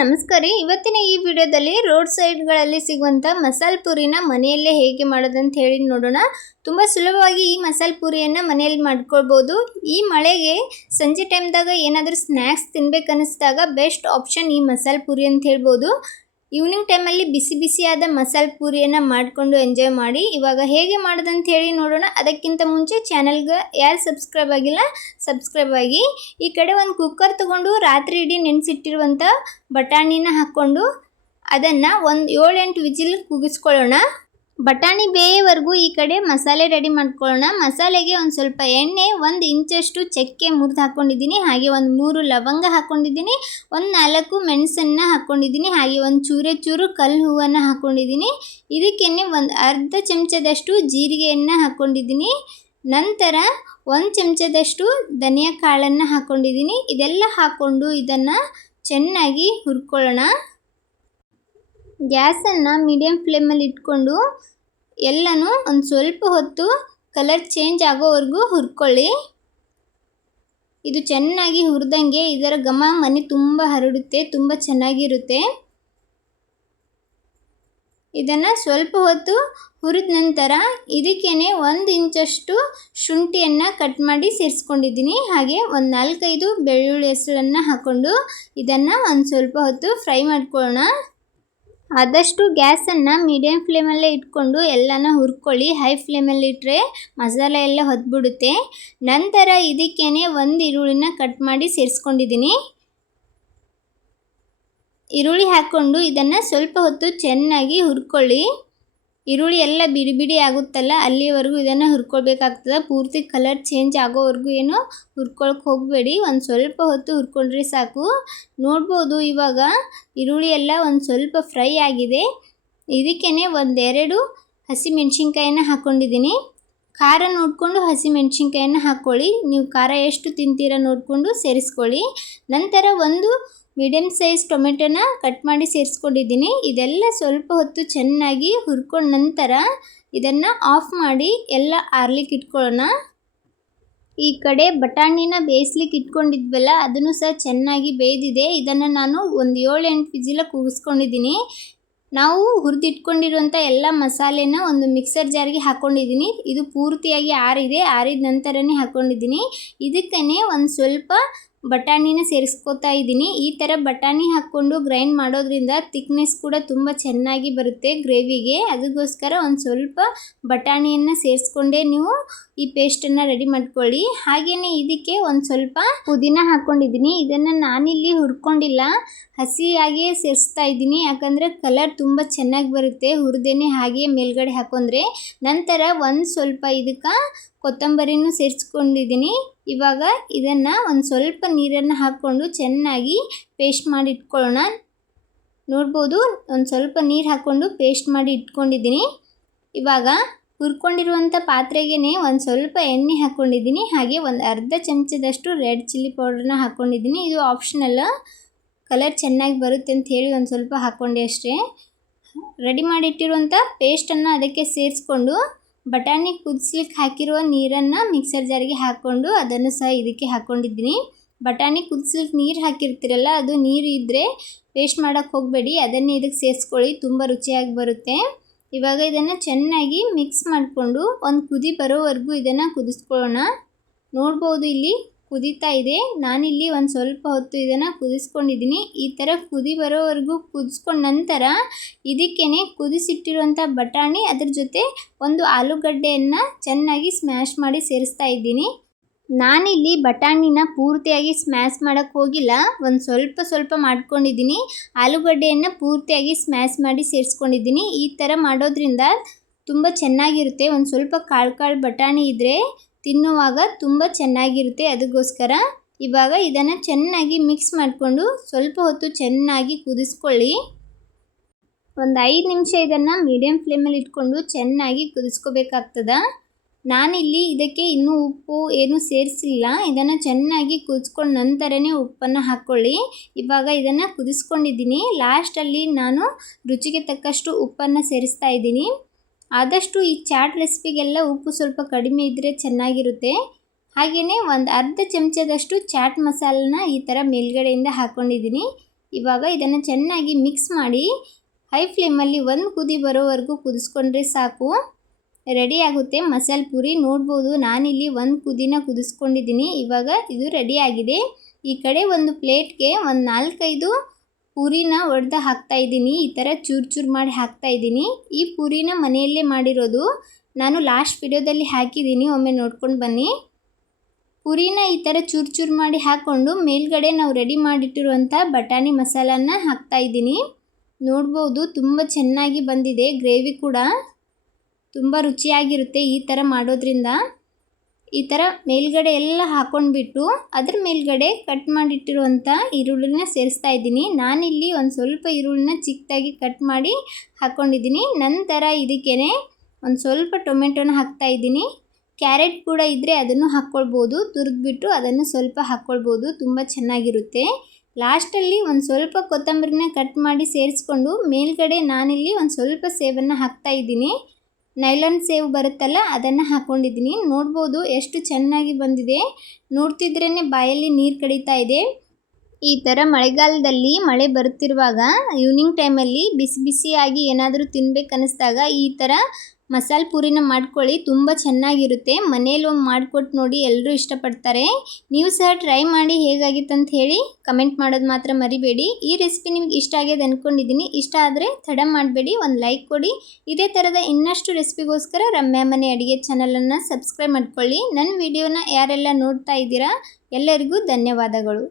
ನಮಸ್ಕಾರ ರೀ. ಇವತ್ತಿನ ಈ ವಿಡಿಯೋದಲ್ಲಿ ರೋಡ್ ಸೈಡ್ಗಳಲ್ಲಿ ಸಿಗುವಂಥ ಮಸಾಲೆ ಪೂರಿನ ಮನೆಯಲ್ಲೇ ಹೇಗೆ ಮಾಡೋದಂತ ಹೇಳಿ ನೋಡೋಣ. ತುಂಬ ಸುಲಭವಾಗಿ ಈ ಮಸಾಲೆ ಪೂರಿಯನ್ನು ಮನೆಯಲ್ಲಿ ಮಾಡ್ಕೊಳ್ಬೋದು. ಈ ಮಳೆಗೆ ಸಂಜೆ ಟೈಮ್ದಾಗ ಏನಾದರೂ ಸ್ನ್ಯಾಕ್ಸ್ ತಿನ್ಬೇಕನ್ನಿಸಿದಾಗ ಬೆಸ್ಟ್ ಆಪ್ಷನ್ ಈ ಮಸಾಲೆ ಪೂರಿ ಅಂತ ಹೇಳ್ಬೋದು. ಈವ್ನಿಂಗ್ ಟೈಮಲ್ಲಿ ಬಿಸಿ ಬಿಸಿಯಾದ ಮಸಾಲೆ ಪೂರಿಯನ್ನು ಮಾಡಿಕೊಂಡು ಎಂಜಾಯ್ ಮಾಡಿ. ಇವಾಗ ಹೇಗೆ ಮಾಡೋದಂತ ಹೇಳಿ ನೋಡೋಣ. ಅದಕ್ಕಿಂತ ಮುಂಚೆ ಚಾನಲ್ಗೆ ಯಾರು ಸಬ್ಸ್ಕ್ರೈಬ್ ಆಗಿಲ್ಲ ಸಬ್ಸ್ಕ್ರೈಬ್ ಆಗಿ. ಈ ಕಡೆ ಒಂದು ಕುಕ್ಕರ್ ತೊಗೊಂಡು ರಾತ್ರಿ ಇಡೀ ನೆನೆಸಿಟ್ಟಿರುವಂಥ ಬಟಾಣಿನ ಹಾಕ್ಕೊಂಡು ಅದನ್ನು ಒಂದು 7-8 ವಿಜಿಲ್ ಕೂಗಿಸ್ಕೊಳ್ಳೋಣ. ಬಟಾಣಿ ಬೇಯವರೆಗೂ ಈ ಕಡೆ ಮಸಾಲೆ ರೆಡಿ ಮಾಡ್ಕೊಳ್ಳೋಣ. ಮಸಾಲೆಗೆ ಒಂದು ಸ್ವಲ್ಪ ಎಣ್ಣೆ, 1 ಇಂಚಷ್ಟು ಚಕ್ಕೆ ಮುರಿದು ಹಾಕ್ಕೊಂಡಿದ್ದೀನಿ, ಹಾಗೆ ಒಂದು 3 ಲವಂಗ ಹಾಕ್ಕೊಂಡಿದ್ದೀನಿ, ಒಂದು 4 ಮೆಣಸನ್ನು ಹಾಕ್ಕೊಂಡಿದ್ದೀನಿ, ಹಾಗೆ ಒಂದು ಚೂರು ಕಲ್ಲು ಹೂವನ್ನು ಹಾಕ್ಕೊಂಡಿದ್ದೀನಿ. ಇದಕ್ಕೇನೆ ಒಂದು ಅರ್ಧ ಚಮಚದಷ್ಟು ಜೀರಿಗೆಯನ್ನು ಹಾಕ್ಕೊಂಡಿದ್ದೀನಿ. ನಂತರ 1 ಚಮಚದಷ್ಟು ಧನಿಯಾ ಕಾಳನ್ನು ಹಾಕ್ಕೊಂಡಿದ್ದೀನಿ. ಇದೆಲ್ಲ ಹಾಕ್ಕೊಂಡು ಇದನ್ನು ಚೆನ್ನಾಗಿ ಹುರ್ಕೊಳ್ಳೋಣ. ಗ್ಯಾಸನ್ನು ಮೀಡಿಯಮ್ ಫ್ಲೇಮಲ್ಲಿ ಇಟ್ಕೊಂಡು ಎಲ್ಲನೂ ಒಂದು ಸ್ವಲ್ಪ ಹೊತ್ತು ಕಲರ್ ಚೇಂಜ್ ಆಗೋವರೆಗೂ ಹುರ್ಕೊಳ್ಳಿ. ಇದು ಚೆನ್ನಾಗಿ ಹುರಿದಂಗೆ ಇದರ ಘಮ ಮನೆ ತುಂಬ ಹರಡುತ್ತೆ, ತುಂಬ ಚೆನ್ನಾಗಿರುತ್ತೆ. ಇದನ್ನು ಸ್ವಲ್ಪ ಹೊತ್ತು ಹುರಿದ ನಂತರ ಇದಕ್ಕೇನೆ 1 ಇಂಚಷ್ಟು ಶುಂಠಿಯನ್ನು ಕಟ್ ಮಾಡಿ ಸೇರಿಸ್ಕೊಂಡಿದ್ದೀನಿ, ಹಾಗೆ ಒಂದು 4-5 ಬೆಳ್ಳುಳ್ಳಿ ಹೆಸರನ್ನು ಹಾಕ್ಕೊಂಡು ಇದನ್ನು ಒಂದು ಸ್ವಲ್ಪ ಹೊತ್ತು ಫ್ರೈ ಮಾಡ್ಕೊಳ್ಳೋಣ. ಆದಷ್ಟು ಗ್ಯಾಸನ್ನು ಮೀಡಿಯಮ್ ಫ್ಲೇಮಲ್ಲೇ ಇಟ್ಕೊಂಡು ಎಲ್ಲನ ಹುರ್ಕೊಳ್ಳಿ. ಹೈ ಫ್ಲೇಮಲ್ಲಿ ಇಟ್ಟರೆ ಮಸಾಲೆ ಎಲ್ಲ ಹೊತ್ಬಿಡುತ್ತೆ. ನಂತರ ಇದಕ್ಕೇನೆ 1 ಈರುಳ್ಳಿನ ಕಟ್ ಮಾಡಿ ಸೇರಿಸ್ಕೊಂಡಿದ್ದೀನಿ. ಈರುಳ್ಳಿ ಹಾಕ್ಕೊಂಡು ಇದನ್ನು ಸ್ವಲ್ಪ ಹೊತ್ತು ಚೆನ್ನಾಗಿ ಹುರ್ಕೊಳ್ಳಿ. ಈರುಳ್ಳಿ ಎಲ್ಲ ಬಿಡಿ ಬಿಡಿ ಆಗುತ್ತಲ್ಲ ಅಲ್ಲಿವರೆಗೂ ಇದನ್ನು ಹುರ್ಕೊಳ್ಬೇಕಾಗ್ತದೆ. ಪೂರ್ತಿ ಕಲರ್ ಚೇಂಜ್ ಆಗೋವರೆಗೂ ಏನು ಹುರ್ಕೊಳಕ್ಕೆ ಹೋಗಬೇಡಿ, ಒಂದು ಸ್ವಲ್ಪ ಹೊತ್ತು ಹುರ್ಕೊಂಡ್ರೆ ಸಾಕು. ನೋಡ್ಬೋದು ಇವಾಗ ಈರುಳ್ಳಿ ಎಲ್ಲ ಒಂದು ಸ್ವಲ್ಪ ಫ್ರೈ ಆಗಿದೆ. ಇದಕ್ಕೇನೆ 1-2 ಹಸಿಮೆಣ್ಸಿನ್ಕಾಯಿನ ಹಾಕ್ಕೊಂಡಿದ್ದೀನಿ. ಖಾರ ನೋಡಿಕೊಂಡು ಹಸಿಮೆಣ್ಸಿನ್ಕಾಯಿನ ಹಾಕ್ಕೊಳ್ಳಿ. ನೀವು ಖಾರ ಎಷ್ಟು ತಿಂತೀರ ನೋಡಿಕೊಂಡು ಸೇರಿಸ್ಕೊಳ್ಳಿ. ನಂತರ 1 ಮೀಡಿಯಮ್ ಸೈಜ್ ಟೊಮೆಟೊನ ಕಟ್ ಮಾಡಿ ಸೇರಿಸ್ಕೊಂಡಿದ್ದೀನಿ. ಇದೆಲ್ಲ ಸ್ವಲ್ಪ ಹೊತ್ತು ಚೆನ್ನಾಗಿ ಹುರ್ಕೊಂಡ ನಂತರ ಇದನ್ನು ಆಫ್ ಮಾಡಿ ಎಲ್ಲ ಆರ್ಲಿಕ್ಕೆ ಇಟ್ಕೊಳ್ಳೋಣ. ಈ ಕಡೆ ಬಟಾಣಿನ ಬೇಯಿಸ್ಲಿಕ್ಕೆ ಇಟ್ಕೊಂಡಿದ್ವಲ್ಲ ಅದನ್ನು ಸಹ ಚೆನ್ನಾಗಿ ಬೇಯ್ದಿದೆ. ಇದನ್ನು ನಾನು ಒಂದು 7-8 ವಿಜಿಲ ಕೂಗಿಸ್ಕೊಂಡಿದ್ದೀನಿ. ನಾವು ಹುರಿದಿಟ್ಕೊಂಡಿರುವಂಥ ಎಲ್ಲ ಮಸಾಲೆನ ಒಂದು ಮಿಕ್ಸರ್ ಜಾರ್ಗೆ ಹಾಕ್ಕೊಂಡಿದ್ದೀನಿ. ಇದು ಪೂರ್ತಿಯಾಗಿ ಆರಿದೆ, ಆರಿದ ನಂತರನೇ ಹಾಕ್ಕೊಂಡಿದ್ದೀನಿ. ಇದಕ್ಕೇ ಒಂದು ಸ್ವಲ್ಪ ಬಟಾಣಿನ ಸೇರಿಸ್ಕೋತಾ ಇದ್ದೀನಿ. ಈ ಥರ ಬಟಾಣಿ ಹಾಕ್ಕೊಂಡು ಗ್ರೈಂಡ್ ಮಾಡೋದ್ರಿಂದ ಥಿಕ್ನೆಸ್ ಕೂಡ ತುಂಬ ಚೆನ್ನಾಗಿ ಬರುತ್ತೆ ಗ್ರೇವಿಗೆ. ಅದಕ್ಕೋಸ್ಕರ ಒಂದು ಸ್ವಲ್ಪ ಬಟಾಣಿಯನ್ನು ಸೇರಿಸ್ಕೊಂಡೇ ನೀವು ಈ ಪೇಸ್ಟನ್ನು ರೆಡಿ ಮಾಡ್ಕೊಳ್ಳಿ. ಹಾಗೆಯೇ ಇದಕ್ಕೆ ಒಂದು ಸ್ವಲ್ಪ ಪುದೀನ ಹಾಕ್ಕೊಂಡಿದ್ದೀನಿ. ಇದನ್ನು ನಾನಿಲ್ಲಿ ಹುರ್ಕೊಂಡಿಲ್ಲ, ಹಸಿಯಾಗಿಯೇ ಸೇರಿಸ್ತಾ ಇದ್ದೀನಿ. ಯಾಕಂದರೆ ಕಲರ್ ತುಂಬ ಚೆನ್ನಾಗಿ ಬರುತ್ತೆ ಹುರಿದೇನೆ ಹಾಗೆ ಮೇಲ್ಗಡೆ ಹಾಕೊಂಡ್ರೆ. ನಂತರ ಒಂದು ಸ್ವಲ್ಪ ಇದಕ್ಕೆ ಕೊತ್ತಂಬರಿನೂ ಸೇರಿಸ್ಕೊಂಡಿದ್ದೀನಿ. ಇವಾಗ ಇದನ್ನು ಒಂದು ಸ್ವಲ್ಪ ನೀರನ್ನು ಹಾಕ್ಕೊಂಡು ಚೆನ್ನಾಗಿ ಪೇಸ್ಟ್ ಮಾಡಿ ಇಟ್ಕೊಳ್ಳೋಣ. ನೋಡ್ಬೋದು ಒಂದು ಸ್ವಲ್ಪ ನೀರು ಹಾಕ್ಕೊಂಡು ಪೇಸ್ಟ್ ಮಾಡಿ ಇಟ್ಕೊಂಡಿದ್ದೀನಿ. ಇವಾಗ ಹುರ್ಕೊಂಡಿರುವಂಥ ಪಾತ್ರೆಗೇ ಒಂದು ಸ್ವಲ್ಪ ಎಣ್ಣೆ ಹಾಕ್ಕೊಂಡಿದ್ದೀನಿ, ಹಾಗೆ ಒಂದು ಅರ್ಧ ಚಮಚದಷ್ಟು ರೆಡ್ ಚಿಲ್ಲಿ ಪೌಡ್ರನ್ನ ಹಾಕ್ಕೊಂಡಿದ್ದೀನಿ. ಇದು ಆಪ್ಷನಲ್, ಕಲರ್ ಚೆನ್ನಾಗಿ ಬರುತ್ತೆ ಅಂತ ಹೇಳಿ ಒಂದು ಸ್ವಲ್ಪ ಹಾಕ್ಕೊಂಡೆ ಅಷ್ಟೇ. ರೆಡಿ ಮಾಡಿಟ್ಟಿರುವಂಥ ಪೇಸ್ಟನ್ನು ಅದಕ್ಕೆ ಸೇರಿಸ್ಕೊಂಡು ಬಟಾಣಿ ಕುದಿಸ್ಲಿಕ್ಕೆ ಹಾಕಿರುವ ನೀರನ್ನು ಮಿಕ್ಸರ್ ಜಾರಿಗೆ ಹಾಕ್ಕೊಂಡು ಅದನ್ನು ಸಹ ಇದಕ್ಕೆ ಹಾಕ್ಕೊಂಡಿದ್ದೀನಿ. ಬಟಾಣಿ ಕುದಿಸ್ಲಿಕ್ಕೆ ನೀರು ಹಾಕಿರ್ತೀರಲ್ಲ ಅದು ನೀರು ಇದ್ದರೆ ವೇಸ್ಟ್ ಮಾಡೋಕ್ಕೆ ಹೋಗಬೇಡಿ, ಅದನ್ನೇ ಇದಕ್ಕೆ ಸೇರಿಸ್ಕೊಳ್ಳಿ, ತುಂಬ ರುಚಿಯಾಗಿ ಬರುತ್ತೆ. ಇವಾಗ ಇದನ್ನು ಚೆನ್ನಾಗಿ ಮಿಕ್ಸ್ ಮಾಡಿಕೊಂಡು ಒಂದು ಕುದಿ ಬರೋವರೆಗೂ ಇದನ್ನು ಕುದಿಸ್ಕೊಳ್ಳೋಣ. ನೋಡ್ಬೋದು ಇಲ್ಲಿ ಕುದೀತಾ ಇದೆ. ನಾನಿಲ್ಲಿ ಒಂದು ಸ್ವಲ್ಪ ಹೊತ್ತು ಇದನ್ನು ಕುದಿಸ್ಕೊಂಡಿದ್ದೀನಿ. ಈ ಥರ ಕುದಿ ಬರೋವರೆಗೂ ಕುದಿಸ್ಕೊಂಡ ನಂತರ ಇದಕ್ಕೇ ಕುದಿಸಿಟ್ಟಿರುವಂಥ ಬಟಾಣಿ ಅದ್ರ ಜೊತೆ ಒಂದು ಆಲೂಗಡ್ಡೆಯನ್ನು ಚೆನ್ನಾಗಿ ಸ್ಮ್ಯಾಶ್ ಮಾಡಿ ಸೇರಿಸ್ತಾ ಇದ್ದೀನಿ. ನಾನಿಲ್ಲಿ ಬಟಾಣಿನ ಪೂರ್ತಿಯಾಗಿ ಸ್ಮ್ಯಾಶ್ ಮಾಡೋಕ್ಕೆ ಹೋಗಿಲ್ಲ, ಒಂದು ಸ್ವಲ್ಪ ಮಾಡ್ಕೊಂಡಿದ್ದೀನಿ. ಆಲೂಗಡ್ಡೆಯನ್ನು ಪೂರ್ತಿಯಾಗಿ ಸ್ಮ್ಯಾಶ್ ಮಾಡಿ ಸೇರಿಸ್ಕೊಂಡಿದ್ದೀನಿ. ಈ ಥರ ಮಾಡೋದ್ರಿಂದ ತುಂಬ ಚೆನ್ನಾಗಿರುತ್ತೆ. ಒಂದು ಸ್ವಲ್ಪ ಕಾಳು ಬಟಾಣಿ ಇದ್ದರೆ ತಿನ್ನುವಾಗ ತುಂಬ ಚೆನ್ನಾಗಿರುತ್ತೆ. ಅದಕ್ಕೋಸ್ಕರ ಇವಾಗ ಇದನ್ನು ಚೆನ್ನಾಗಿ ಮಿಕ್ಸ್ ಮಾಡಿಕೊಂಡು ಸ್ವಲ್ಪ ಹೊತ್ತು ಚೆನ್ನಾಗಿ ಕುದಿಸ್ಕೊಳ್ಳಿ. ಒಂದು 5 ನಿಮಿಷ ಇದನ್ನು ಮೀಡಿಯಮ್ ಫ್ಲೇಮಲ್ಲಿ ಇಟ್ಕೊಂಡು ಚೆನ್ನಾಗಿ ಕುದಿಸ್ಕೋಬೇಕಾಗ್ತದೆ. ನಾನಿಲ್ಲಿ ಇದಕ್ಕೆ ಇನ್ನೂ ಉಪ್ಪು ಏನೂ ಸೇರಿಸಿಲ್ಲ. ಇದನ್ನು ಚೆನ್ನಾಗಿ ಕುದಿಸ್ಕೊಂಡ ನಂತರನೇ ಉಪ್ಪನ್ನು ಹಾಕ್ಕೊಳ್ಳಿ. ಇವಾಗ ಇದನ್ನು ಕುದಿಸ್ಕೊಂಡಿದ್ದೀನಿ. ಲಾಸ್ಟಲ್ಲಿ ನಾನು ರುಚಿಗೆ ತಕ್ಕಷ್ಟು ಉಪ್ಪನ್ನು ಸೇರಿಸ್ತಾ ಇದ್ದೀನಿ. ಆದಷ್ಟು ಈ ಚಾಟ್ ರೆಸಿಪಿಗೆಲ್ಲ ಉಪ್ಪು ಸ್ವಲ್ಪ ಕಡಿಮೆ ಇದ್ದರೆ ಚೆನ್ನಾಗಿರುತ್ತೆ. ಹಾಗೆಯೇ ಒಂದು ಅರ್ಧ ಚಮಚದಷ್ಟು ಚಾಟ್ ಮಸಾಲನ ಈ ಥರ ಮೇಲ್ಗಡೆಯಿಂದ ಹಾಕ್ಕೊಂಡಿದ್ದೀನಿ. ಇವಾಗ ಇದನ್ನು ಚೆನ್ನಾಗಿ ಮಿಕ್ಸ್ ಮಾಡಿ ಹೈ ಫ್ಲೇಮಲ್ಲಿ ಒಂದು ಕುದಿ ಬರೋವರೆಗೂ ಕುದಿಸ್ಕೊಂಡ್ರೆ ಸಾಕು. ರೆಡಿ ಆಗುತ್ತೆ ಮಸಾಲೆ ಪೂರಿ. ನೋಡ್ಬೋದು ನಾನಿಲ್ಲಿ ಒಂದು ಕುದಿನ ಕುದಿಸ್ಕೊಂಡಿದ್ದೀನಿ. ಇವಾಗ ಇದು ರೆಡಿ ಆಗಿದೆ. ಈ ಕಡೆ ಒಂದು ಪ್ಲೇಟ್ಗೆ ಒಂದು 4-5 ಪೂರಿನ ಒಡೆದು ಹಾಕ್ತಾಯಿದ್ದೀನಿ. ಈ ಥರ ಚೂರು ಮಾಡಿ ಹಾಕ್ತಾಯಿದ್ದೀನಿ. ಈ ಪೂರಿನ ಮನೆಯಲ್ಲೇ ಮಾಡಿರೋದು. ನಾನು ಲಾಸ್ಟ್ ವಿಡಿಯೋದಲ್ಲಿ ಹಾಕಿದ್ದೀನಿ, ಒಮ್ಮೆ ನೋಡ್ಕೊಂಡು ಬನ್ನಿ. ಪೂರಿನ ಈ ಥರ ಚೂರು ಮಾಡಿ ಹಾಕ್ಕೊಂಡು ಮೇಲ್ಗಡೆ ನಾವು ರೆಡಿ ಮಾಡಿಟ್ಟಿರುವಂಥ ಬಟಾಣಿ ಮಸಾಲನ್ನ ಹಾಕ್ತಾಯಿದ್ದೀನಿ. ನೋಡ್ಬೋದು ತುಂಬ ಚೆನ್ನಾಗಿ ಬಂದಿದೆ. ಗ್ರೇವಿ ಕೂಡ ತುಂಬ ರುಚಿಯಾಗಿರುತ್ತೆ ಈ ಥರ ಮಾಡೋದ್ರಿಂದ. ಈ ಥರ ಮೇಲ್ಗಡೆ ಎಲ್ಲ ಹಾಕ್ಕೊಂಡ್ಬಿಟ್ಟು ಅದ್ರ ಮೇಲ್ಗಡೆ ಕಟ್ ಮಾಡಿಟ್ಟಿರುವಂಥ ಈರುಳ್ಳಿನ ಸೇರಿಸ್ತಾ ಇದ್ದೀನಿ. ನಾನಿಲ್ಲಿ ಒಂದು ಸ್ವಲ್ಪ ಈರುಳ್ಳಿನ ಚಿಕ್ಕದಾಗಿ ಕಟ್ ಮಾಡಿ ಹಾಕ್ಕೊಂಡಿದ್ದೀನಿ. ನಂತರ ಇದಕ್ಕೇ ಒಂದು ಸ್ವಲ್ಪ ಟೊಮೆಟೊನ ಹಾಕ್ತಾಯಿದ್ದೀನಿ. ಕ್ಯಾರೆಟ್ ಕೂಡ ಇದ್ದರೆ ಅದನ್ನು ಹಾಕ್ಕೊಳ್ಬೋದು. ತುರಿದ್ಬಿಟ್ಟು ಅದನ್ನು ಸ್ವಲ್ಪ ಹಾಕ್ಕೊಳ್ಬೋದು, ತುಂಬ ಚೆನ್ನಾಗಿರುತ್ತೆ. ಲಾಸ್ಟಲ್ಲಿ ಒಂದು ಸ್ವಲ್ಪ ಕೊತ್ತಂಬರಿನ ಕಟ್ ಮಾಡಿ ಸೇರಿಸ್ಕೊಂಡು ಮೇಲ್ಗಡೆ ನಾನಿಲ್ಲಿ ಒಂದು ಸ್ವಲ್ಪ ಸೇವನ್ನು ಹಾಕ್ತಾಯಿದ್ದೀನಿ. ನೈಲಾನ್ ಸೇವ್ ಬರುತ್ತಲ್ಲ ಅದನ್ನು ಹಾಕ್ಕೊಂಡಿದ್ದೀನಿ. ನೋಡ್ಬೋದು ಎಷ್ಟು ಚೆನ್ನಾಗಿ ಬಂದಿದೆ. ನೋಡ್ತಿದ್ರೇ ಬಾಯಲ್ಲಿ ನೀರು ಕಡಿತಾ ಇದೆ. ಈ ಥರ ಮಳೆಗಾಲದಲ್ಲಿ ಮಳೆ ಬರುತ್ತಿರುವಾಗ ಈವ್ನಿಂಗ್ ಟೈಮಲ್ಲಿ ಬಿಸಿಯಾಗಿ ಏನಾದರೂ ತಿನ್ಬೇಕನ್ನಿಸ್ದಾಗ ಈ ಥರ ಮಸಾಲೆ ಪೂರಿನ ಮಾಡ್ಕೊಳ್ಳಿ, ತುಂಬ ಚೆನ್ನಾಗಿರುತ್ತೆ. ಮನೇಲಿ ಒಮ್ಮೆ ಮಾಡಿಕೊಟ್ಟು ನೋಡಿ, ಎಲ್ಲರೂ ಇಷ್ಟಪಡ್ತಾರೆ. ನೀವು ಸಹ ಟ್ರೈ ಮಾಡಿ ಹೇಗಾಗಿತ್ತು ಅಂತ ಹೇಳಿ ಕಮೆಂಟ್ ಮಾಡೋದು ಮಾತ್ರ ಮರಿಬೇಡಿ. ಈ ರೆಸಿಪಿ ನಿಮಗೆ ಇಷ್ಟ ಆಗ್ಯದ ಅಂದ್ಕೊಂಡಿದ್ದೀನಿ. ಇಷ್ಟ ಆದರೆ ತಡ ಮಾಡಬೇಡಿ, ಒಂದು ಲೈಕ್ ಕೊಡಿ. ಇದೇ ಥರದ ಇನ್ನಷ್ಟು ರೆಸಿಪಿಗೋಸ್ಕರ ರಮ್ಯಾ ಮನೆ ಅಡುಗೆ ಚಾನಲನ್ನು ಸಬ್ಸ್ಕ್ರೈಬ್ ಮಾಡ್ಕೊಳ್ಳಿ. ನನ್ನ ವಿಡಿಯೋನ ಯಾರೆಲ್ಲ ನೋಡ್ತಾ ಇದ್ದೀರಾ ಎಲ್ಲರಿಗೂ ಧನ್ಯವಾದಗಳು.